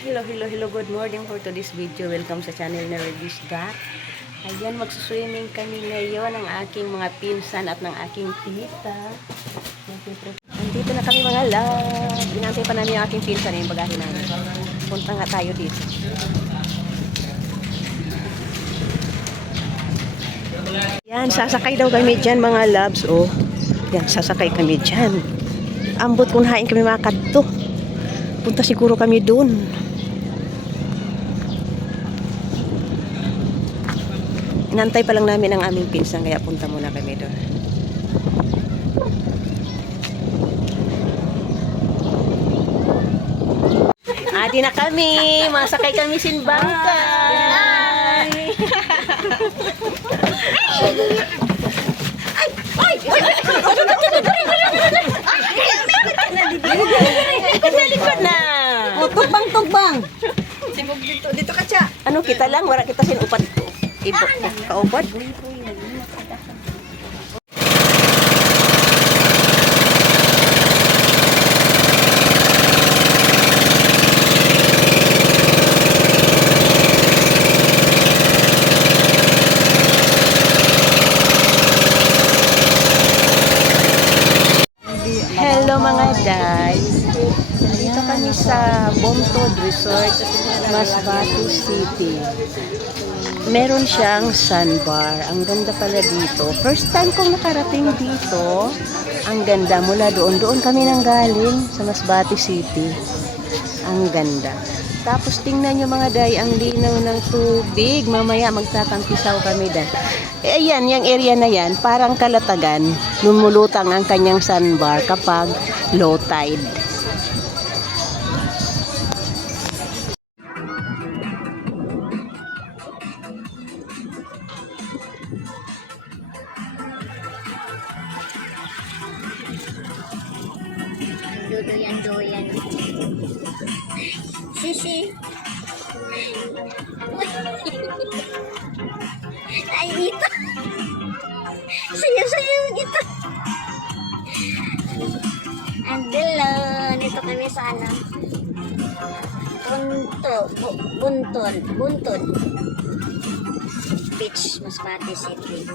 Hello, good morning for today's video. Welcome sa channel na Reviews Dot. Ayan, magsuswimming kami ngayon ng aking mga pinsan at ng aking tita. Nandito na kami mga love. Binantay pa namin yung aking pinsan yung bagahe namin. Punta nga tayo dito. Yan, sasakay daw kami dyan mga loves. Oh, yan, sasakay kami dyan. Ambot kung hain kami mga kadto. Punta siguro kami dun. Inantay pa lang namin ang aming pinsan, kaya punta muna kami doon. Adi na kami! Masakay kami sinbangka! Ay! Sa likod na! Tugbang! Sibog dito ka siya. Ano kita lang? Wala kita sinupat. Ibo, kaupad. Hello mga guys. Dito kami sa Bontod Resort, Masbate City. Meron siyang sandbar. Ang ganda pala dito. First time kong nakarating dito. Ang ganda. Mula doon kami nang galing sa Masbate City. Ang ganda. Tapos tingnan nyo mga day, ang linaw ng tubig. Mamaya magtatampisaw kami dyan. Ayan, yung area na yan, parang Kalatagan. Lumulutang ang kanyang sandbar kapag low tide. Doyan. Sisi. Ay, ito. Sayo gitu. Andalon. Ito kami sa ano. Buntod. Beach, Masbate City.